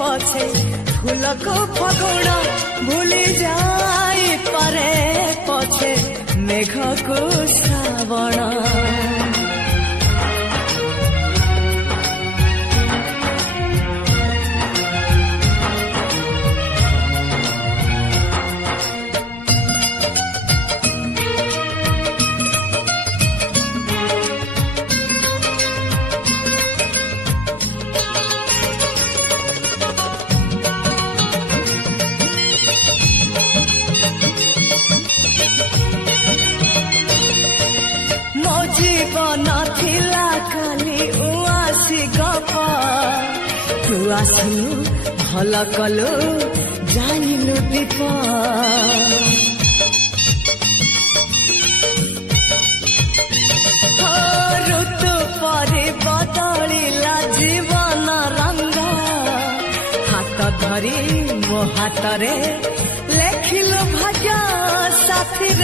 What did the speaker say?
पछे फूल को फगुण भूली जाई पारे पछे मेघ को श्रावण जीवन थिला खाली उआसी गप तू आसिलु भल कलु जानिलु दीप ऋतु परि बदलिला जीवन रंग हाथ धरी मो हाथ रे लेखिलु भाग्य साथी।